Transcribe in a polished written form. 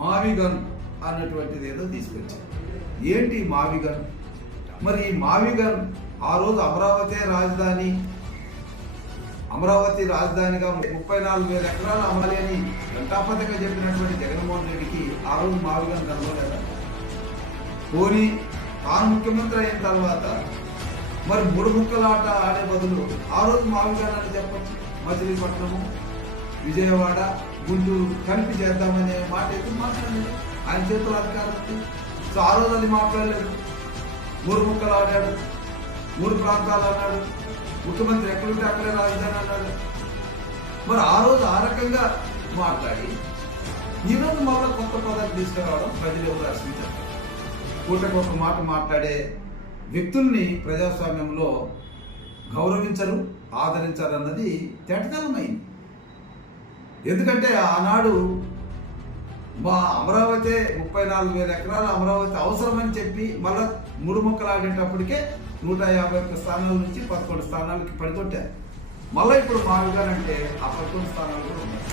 మావిగన్ అన్నటువంటిది ఏదో తీసుకొచ్చారు. ఏంటి మావిగన్? మరి ఈ మావిగన్ ఆ రోజు అమరావతి రాజధానిగా 34,000 ఎకరాలు అమ్మాలి అని ఘంటాపథంగా చెప్పినటువంటి జగన్మోహన్ రెడ్డికి ఆ రోజు మావిగన్ కనబడలేదా? పోనీ తాను ముఖ్యమంత్రి అయిన తర్వాత మరి 3 ముక్కలాట ఆడే బదులు ఆ రోజు మావిగన్ అని చెప్పచ్చు. మచిలీపట్నము, విజయవాడ, గుంటూరు కలిపి చేద్దామనే మాట ఎందుకు మాట్లాడలేదు? ఆయన చేతుల అధికారం ఉంది. సో ఆ రోజు అది మాట్లాడలేదు. 3 ముక్కలు ఆడాడు, 3 ప్రాంతాలు అన్నాడు. ముఖ్యమంత్రి ఎక్కడుంటే అక్కడే రాజధాని అన్నాడు. మరి ఆ రోజు ఆ రకంగా మాట్లాడి ఈరోజు మళ్ళీ కొత్త పదాలు తీసుకురావడం ప్రజలు ఎవరు హర్షించారు? పూటకు ఒక మాట మాట్లాడే వ్యక్తుల్ని ప్రజాస్వామ్యంలో గౌరవించరు, ఆదరించరు అన్నది తేటతెల్లమైంది. ఎందుకంటే ఆనాడు మా అమరావతి 34,000 ఎకరాల అమరావతి అవసరమని చెప్పి మళ్ళా 3 ముక్కలు ఆడేటప్పటికే 151 స్థానాల నుంచి 11 స్థానాలకి పడికొట్టారు. మళ్ళీ ఇప్పుడు మావిగానంటే ఆ 11 స్థానాలు కూడా ఉన్నాయి.